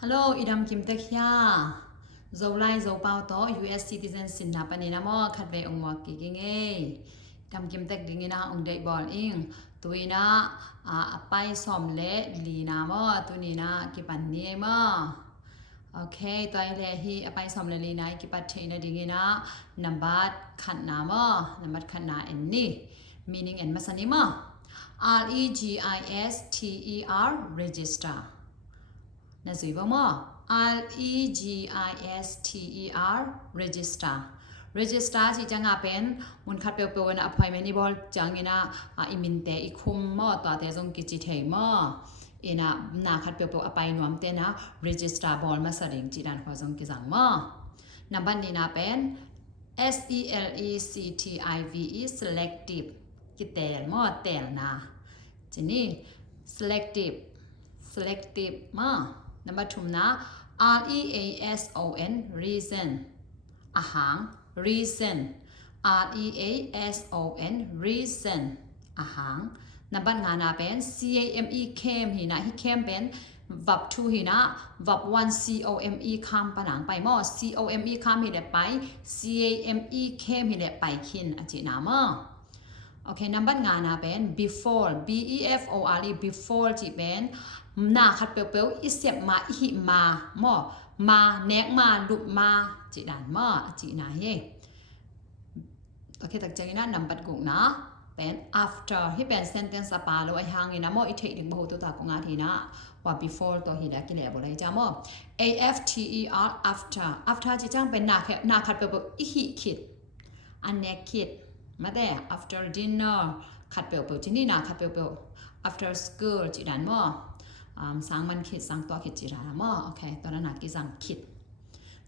Hello, idam kim tekya. Zolai zopao to US citizen Sinna panina mo khatve ongwa kikinge. Idam kim tek dingina ong dei ball ing. Tuina apai som le lina mo tunina kipanni mo. Okay, toy le hi apai som le lina kipathina dingina number khatna mo, number khatna enni. Meaning en masani mo. REGISTER register. Na zui ba mo REGISTER register register chi changa pen mun khat pe pe na appointment ni bol changina imin te i khum mo ta te jong ki chi thei mo ina na khat pe pe apai nuam te na register bol ma saring chi dan kho jong ki jang mo number ni na pen SELECTIVE selective ki tel mo tel na chini selective ma number 2 na REASON reason ahang reason REASON reason ahang number nga na pen CAME came hi na hi came pen verb 2 hi na verb 1 COME kham panang pai mo COME kham hi de pai CAME came hi de pai khin achi na mo Okay, number nga na pen before BEFORE before chi pen na khat pe pe isep ma hi ma mo ma nek ma lup ma chi dan mo chi na he Okay, tak changina number guk na pen after hi pen sentence apa lo ai hang ina mo i thei ding bo to ta ko nga thi na wa before to hi da ki le bo lai cha mo AFTER after chi chang pen na khat pe pe i hi khit an nek khitมาแต่ after dinner ขัดเปลวเปลวที่นี่นะขัดเปลวเปลว after school จีดันมั่วสังมันคิดสังตัวคิดจีดันมั่วโอเคตอนนั้นกิสังคิด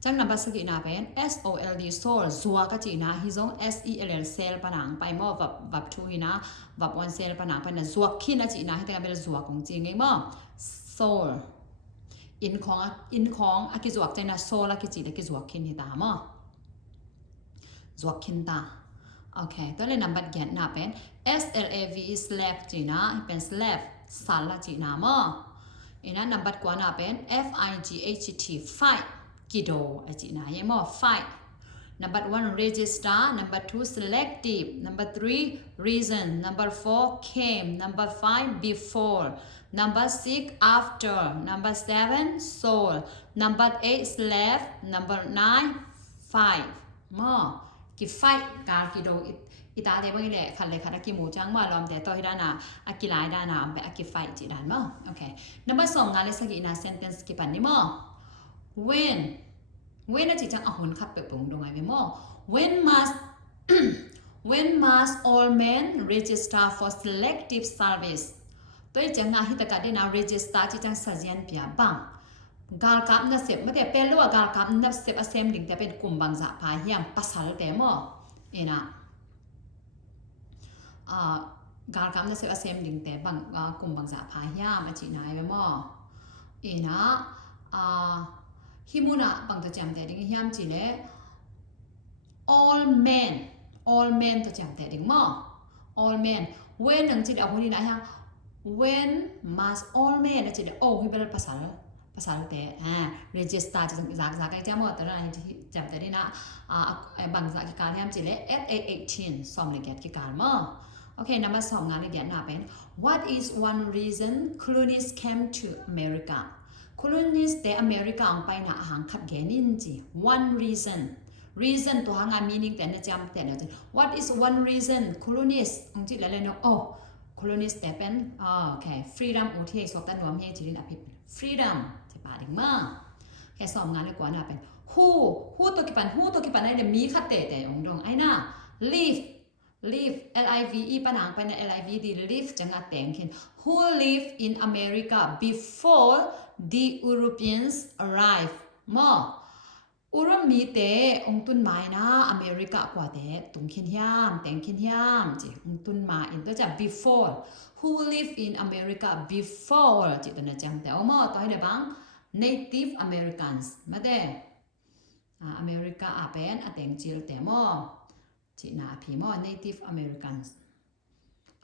จังนำภาษากีนาเป็น SOLD soul ซัวก็จีนะฮิซง SELL cell ปนังไปมั่วแบบทูฮินะแบบ one cell ปนังไปนะซัวคิดนะจีนะให้แต่เป็นซัวของจริงไงมั่ว soul อินของอากิซัวใจนะ soul อากิจีอากิซัวคิดที่ตามั่วซัวคิดตาโอเคตัวเลข number เขียนนะเป็น SLAVE slap จีนะเป็น slap สัลละจีนะมั้งอีนั้น number กว่านะเป็น FIGHT fight กิโดจีนะยังมั้ง fight number 1 register number 2 selective number 3 reason number 4 came number 5 before number 6 after number 7 soul number 8 slap number 9 fight มั้งกิไฟการกิโดอิตาเดบังเลยคันเลยคันกิมูจังมาลอมแต่ตัวที่ด้านน่ะอากิไลด้านน่ะอันเป็นอากิไฟจีด้านมั้งโอเคนับสองงานเลยสักกี่นะ sentence กี่ปันนี่มั้ง when น่ะจีจังอ่ะหุ่นขับไปปุ่งตรงไหนไหมมั้ง when must all men register for selective service ตัวจังงานที่ตะกัดได้นะ register จีจังสัญญาณเปียบังกาลกับนักเสพไม่ได้เป็นหรือว่ากาลกับนักเสพเซมดิ่งแต่เป็นกลุ่มบางจากพายยังภาษาแต่หม้อเอ็นะกาลกับนักเสพเซมดิ่งแต่บางกลุ่มบางจากพายยังมาจีนายไปหม้อเอ็นะฮิมุนะบางตัวจำแต่ดิ่งฮิมจีเล่ all men ตัวจำแต่ดิ่งหม้อ all men when หนึ่งจีเอาคนนี้นะฮะ when must all men นะจีเล่โอ้ที่เป็นภาษาแต่register จะจากไอ้เจ้าหมดแต่ละจำแต่นี่นะบางจากการที่ทำจีเล่ SA18 สองเลยแกที่การมั้งโอเคนับมาสองงานเลยแกน่าเป็น What is one reason colonists came to America colonists แต่อเมริกาไปนะหางขัดแกนินจี one reason ตัวหางาน meaning แต่เนี่ยจำแต่เนี่ย What is one reason colonists องจีอะไรเนาะcolonists แต่เป็นโอเค freedom อุทิศสอบตันรวมให้จีรินอภิfreedom จะป่าดึงมากแค่สอบงานเลยกว่าน่ะเป็น who ตัวกี่ปันไอ้เนี่ยมีคัดแต่องดงไอ้น่ะ live LIVE ปัญหาไปใน LIVE ดี live จะงัดแต่งขึ้น who live in America before the Europeans arrive มั้งอุรมีแต่องตุนไม้นะอเมริกากว่าแต่ตุงขินยามแต่งขินยามจีองตุนไม้อินตัวจะ before who live in America before จีตัวนั้นจำแต่เอามาต่อให้ได้บ้าง native Americans มาแต่อเมริกาเป็นแต่งจีลแต่มั้งจีน่าพี่มั้ง native Americans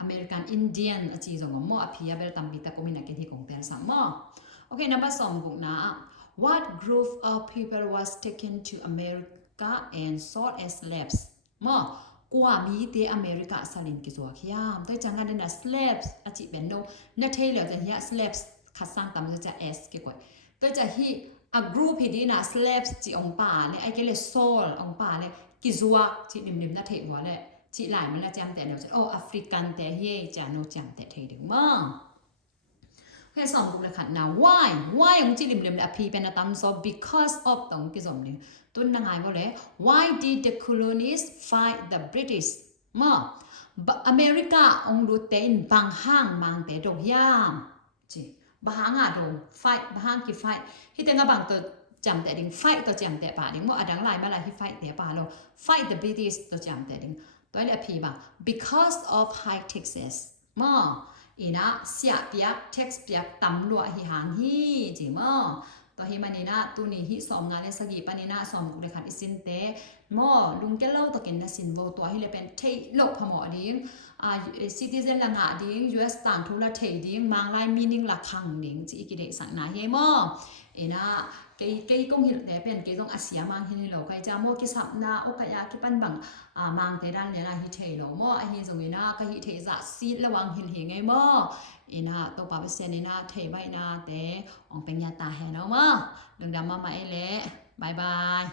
American Indian จีจงมั้งพี่อาเบลตัมบิตาโคมินาเกที่กงเตลสัมมั้งโอเคนับสองบุกนะ what group of people was taken to America and sold as slaves มอกว่ามีเตอเมริกาสลินกิจัวขยามตัวจังกันนะ slaves อาจิเป็นโนนัทเทเลจะเฮีย slaves ขัดสร้างตามจะ s กี่กว่าตัวจะฮี a group ที่ดีนะ slaves จีองป่าเนี่ยไอ้เกล sold องป่าเนี่ยกิจัวจีนิมนัทเทหัวเนี่ยจีหลายมันละจำแต่เนาะโอ้แอฟริกันแต่เฮียจะโนจำแต่เทดึงมั้งให้สองกลุ่มเลยค่ะนะ why ของจีริมเลยอภิเป็นตามซอ because of ตรงกี่สมเนี่ยตุนนังไงก็เลย why did the colonies fight the British มั้งอเมริกาองดูเต็นบางห้างบางแต่ดอกยามจีบางห้างอ่ะดง fight บางห้างกี่ fight ที่เต็งกับบางตัวจำแต่ดิ่ง fight ตัวจำแต่ป่าดิ่งมั่วดังหลายมาหลายที่ fight แต่ป่าเรา fight the British ตัวจำแต่ดิ่งตัวนี้อภิบ่า because of high taxes มั้งอีนะเสียเปียก tax เปียกตำรวจหิหางฮีจีมั้งตัวฮิมันนี่นะตัวนี้ฮิสอมงานในสกีปานี่นะสอมกุเลขัดอิสินเตมอลุงแกเล่าตัวกินนะสินโวตัวฮิเลเป็นเทลกพมอดิ้งcitizen ละงะดิ้ง US ต่างทุละเทดิ้งมังไลมีนิ่งละคังดิ้งจีกิเดสังนาเฮมอเอนะเกยกงฮิลเตเป็นเกยกงอาเซียมังฮินิโลใครจะมอกิสับนาโอกายากิปันบังมังเตดันเนี่ยนะฮิเทโลมอฮิจงเนะก็ฮิเทจะซีระวังฮิลเฮงไงมอเอนะตัวปาเปเซียนนะเทใบนาเตอองเป็นยาตาแห่เนาะมอดังดำมาไอเละบายบาย